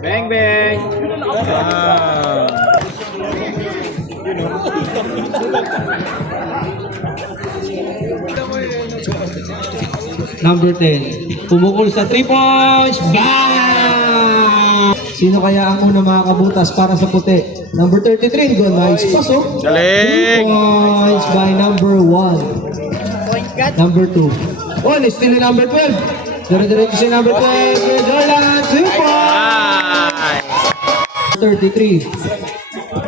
Bang, bang! Number 10. Pumukol sa 3 points. Bang! Sino kaya ang una makakabutas para sa puti? Number 33. Go, nice pasok. Galing! 2 points by number 1. Number 2. Oh, and still in number 12. Dire-diretso si number 12. Jordan, 2 points. 33.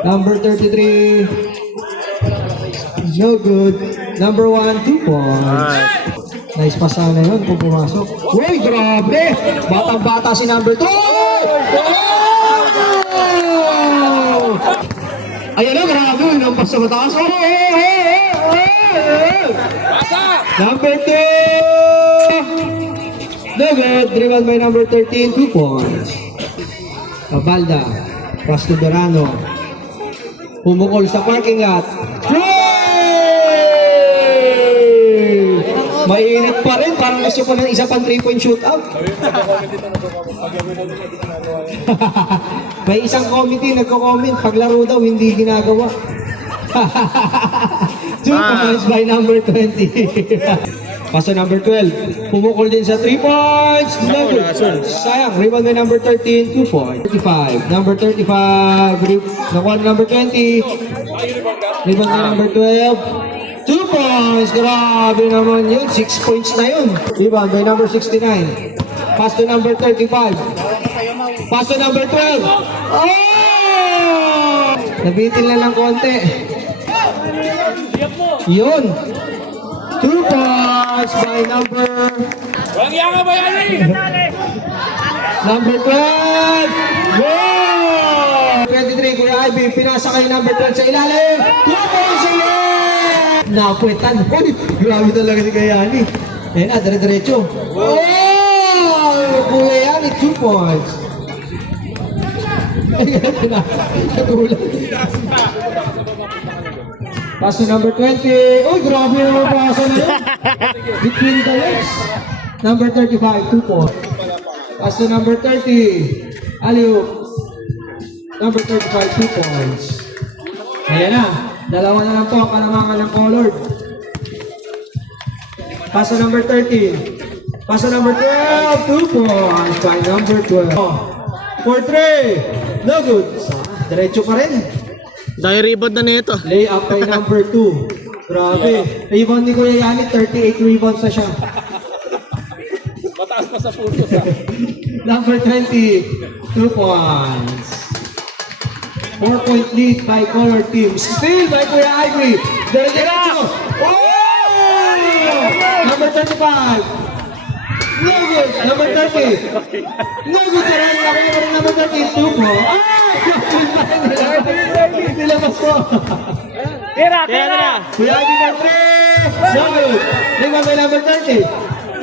Number 33. No good. Number 1, 2 points. Nice pass sana yun kung pumasok. Uy, grabe! Batang-bata si number 2! Oh! Ayan na, grabe! Yung pass sa mataas. Oh! Number 2! No good. Driven by number 13, 2 points. Cabalda. Pass to Dorano. Pumukol sa parking lot. Mainit pa rin, parang gusto ko ng isa pang 3-point shootout. May isang committee nagko-comment, paglaro daw hindi ginagawa. 2 points by number 20. Paso number 12, pumukol din sa 3 points. Sayang, rebound by number 13, 2 points. 35, number 35, nakuha na number 20. Rebound by number 12. 2 points! Grabe naman yun. 6 points na yun. Rebound by number 69. Pass to number 35. Pass to number 12. Oh! Nabitin lang ng konti. Yun. 2 points by number... Number 12. Wow! 23, Kuya Ivy. Pinasa kay number 12 sa ilalim. 2 points again! Napuetan. Uy, grabe talaga si Kayani. Ayan na, dire-diretso. Oh! Kuya Yani, 2 points. Ayan na, natulang. Pass to number 20. Uy, grabe yung paso na yun. Between the legs. Number 35, 2 points. Pass to number 30. Aliu. Number 35, 2 points. Ayan na. Dalawa na lang po ang kalamangan ng colored. Paso number 13. Paso number 12. 2 points by number 12. For 3. No good. Diretso pa rin. Dahil rebound na nito. Lay up by number 2. Grabe. Rebound ni Kuya Yani, 38 rebounds na siya. Mataas pa sa puso. Number 20. 2 points. 4-point lead by color team. Still by Kuya Ivy. Diretso. Oh! Number 35. No good. Number 30. No good. Number 32 po. Nilabas po. Tira! Kuya Ivy by 3. No good. Lima by number 30.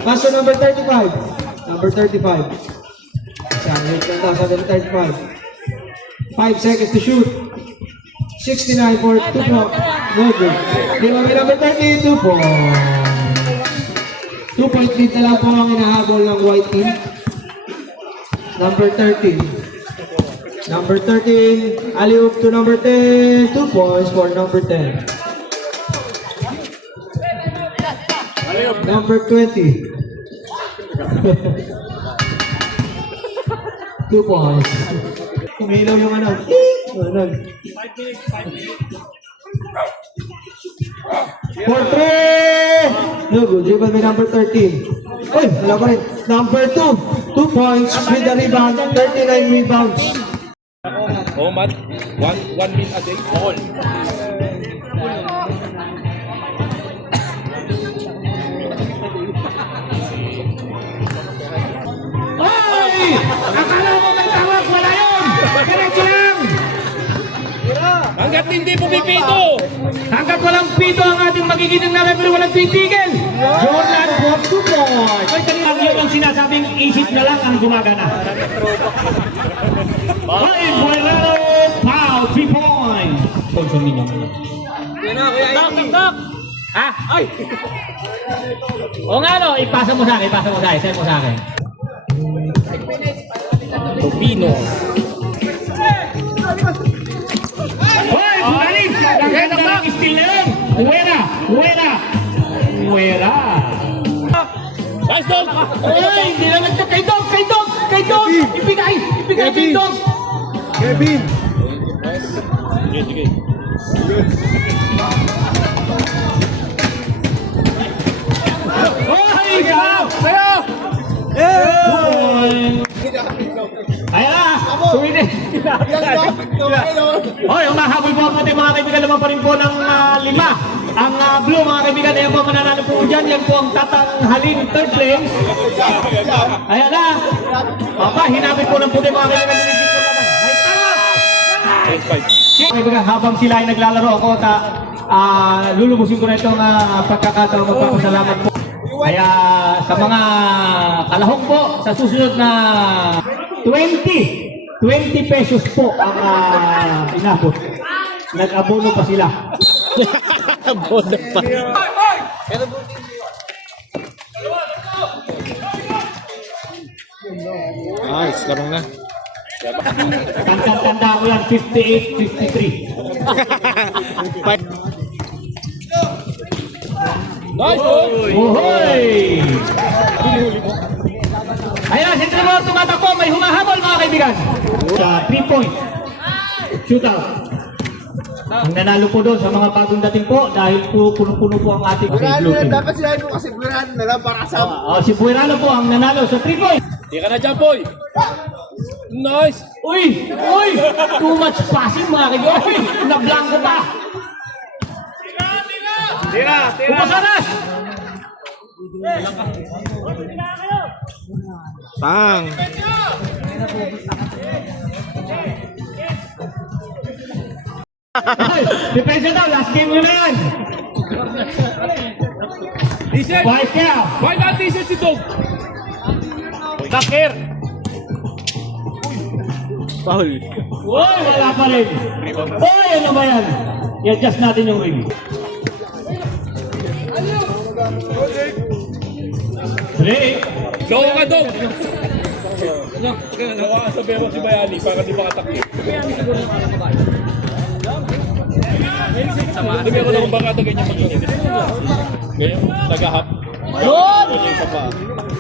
Paso number 35. Number 35. Saan sa number 35. 5 seconds to shoot. 69 for 2 points. No good. Lima by number 32 po. 2-point lead na lang po ang inahabol ng white team. Number 13. Number 13. Alley-oop to number 10. 2 points for number 10. Number 20. 2 points. Kumilaw yung ano. For 3! No good. Rebound by number 13. Uy, wala pa rin. Number 2. 2 points with the rebound. 39 rebounds. Oh, Matt. One minute a day. All. Ay! Akala mo may tawag. Wala yun! Diretso lang! Hanggat hindi pumipito! Hanggat walang pito ang ating magigiting na referee, walang titigil. Jordan for 2 points. Ay, kanina yun ang sinasabing isip na lang ang gumagana. Ay, Boyrano, foul, 3 points. Tok! Ha? Ay! O nga no, ipasa mo sa akin, send mo sa akin. Rubino. Hoy, bumalik! Gaganda ng steal na yun! Huwera! Huwera! Huwera! Nice dog! Hoy, hindi naman ito kay Dog! Kay Dog! Kay Dog! Ibigay! Ibigay kay Dog! Kevin! Sige, sige. Hoy! Ikaw! Sa'yo! Ayan na! Sumili! Hoy, umahabol po ang puti mga kaibigan, naman pa rin po ng 5. Ang blue mga kaibigan, ayan po mananalo po dyan. Yan po ang tatanghalin third lane. Ayan na! Papa, hinapit po ng puti mga kaibigan. Ay, tama! Nice fight. Mga kaibigan, habang sila ay naglalaro ako, lulubusin ko na itong pagkakataon. Magpapasalamat po. Kaya sa mga kalahok po, sa susunod na 20 pesos po ang inabot. Nag-abono pa sila. Boda pa. Nice, larong na. Tanda ko lang 58-53. Nice dog! Ohoy! Ayan, si Trevor tumatakbo, may humahabol mga kaibigan. Sa 3-point shootout. Ang nanalo po doon sa mga bagong dating po dahil po puno-puno po ang ating blue team. Dapat sila mo kasi Buerano na lang para sa... Si Buerano po ang nanalo sa 3-point. Di ka na dyan, boy! Nice! Uy! Uy! Too much passing mga kaibigan. Uy! Nablangko pa! Tira! Pumasanas! Bang! Depensa daw, last game nyo na yan. Decent! Wipe kaya. Why not decent si Dog? Takir! Foul. Uy, wala pa rin. Uy, ano ba yan? I-adjust natin yung ring. Break. Go ka, Dog! Nawa ka sa bewa si Bayani para di makatakir. Sabi ako na kung baka ito ganyan mag-init. Ngayon, nag-ahap. Yun! Ganyan yung sapa.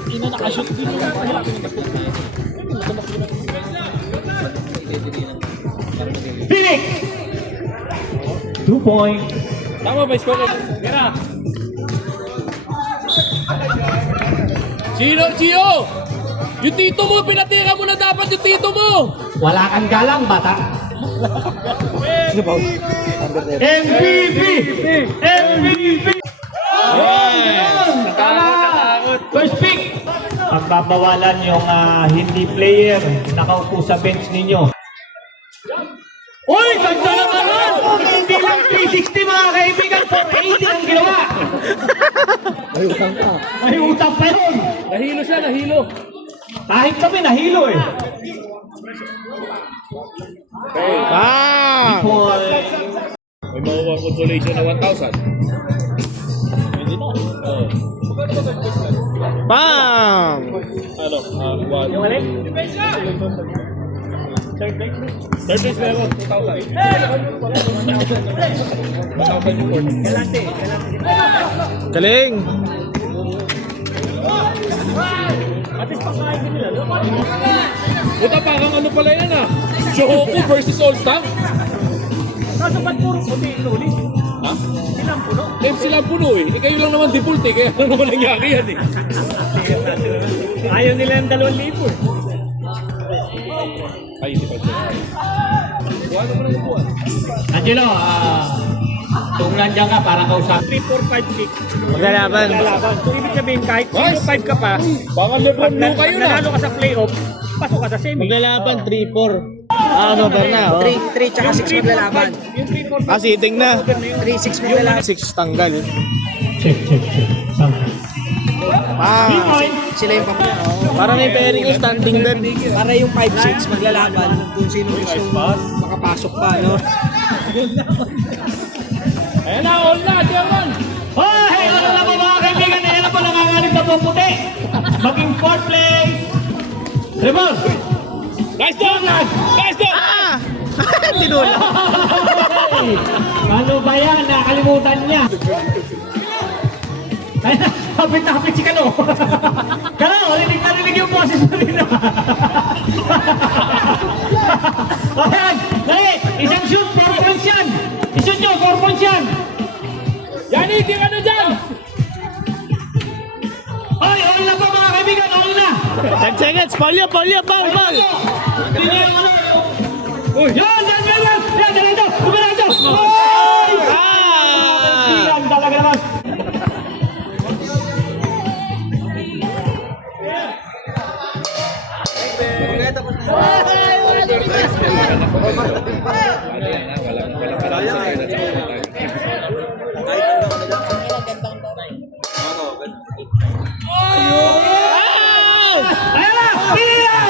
Ina nakashoot din yung Phoenix! 2 point. Tama ba, score? Tira! Gio! Yung tito mo, pinatira mo na dapat yung tito mo! Wala kang galang, bata. MVP! MVP! First pick! Pagbabawalan yung hindi player nakaupo sa bench ninyo. Uy! Ganda naman nun! Hindi lang 360 mga kaibigan, 480 ang ginawa! May utang pa. May utang pa yun! Nahilo siya, nahilo! Kahit kami nahilo eh. Ah! Point. May makuha consolation na 1,000. Hindi na. Oo. Bam! Ano? One. Yung alin? Third place meron, 2,000. 1,000 yung fourth. Galing! Buta parang ano pala yan ah. Shohoku versus All-Star. Kaso ba't puro puti ito ulit? Ha? Silang puno. Sila puno eh. Kayo lang naman default eh. Kaya lang naman nangyari yan eh. Ayaw nila yung 2,000 eh. Ay, hindi pa siya. Ano mo nang upuan? Angelo, kung nandiyan ka para kausap. 3, 4, 5, 6. Maglalaban. Lalaban. So, ibig sabihin kahit Nice. 0-5 ka pa, Baka Lebron Blue kayo na. nanalo ka sa playoff, pasok ka sa semi. Maglalaban, 3-4. Over na, oh. 3 tsaka 6 maglalaban. Yung 3, 4, 5. Sitting na. 3-6 maglalaban. 6 tanggal. Check. Ah, 3 point. Sila yung pamilya. para may pairing yung standing din. Para yung 5-6 maglalaban kung sino gusto makapasok pa, no? Ayan na, all na, German. Oh, hey, ano na po mga kaibigan? Ayan na po nangangalit na po puti. Maging 4th play. Trevor. Tinula. Ano ba yan? Nakalimutan niya. Hapit na hapit si Kano. Kano, rinig yung boses mo rin. Ayan, dali, isang shoot, 4 points yan. I-shoot nyo, 4 points yan. Yannick, yung ano dyan? Oy, all na po mga kaibigan, all na. 10 seconds. Foul. Yan, yan. Yan, dito. Kumain ito. Yan, talaga naman. Ayan na! Pila!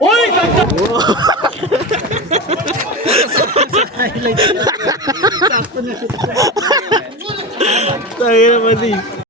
Uy! Tayo naman din.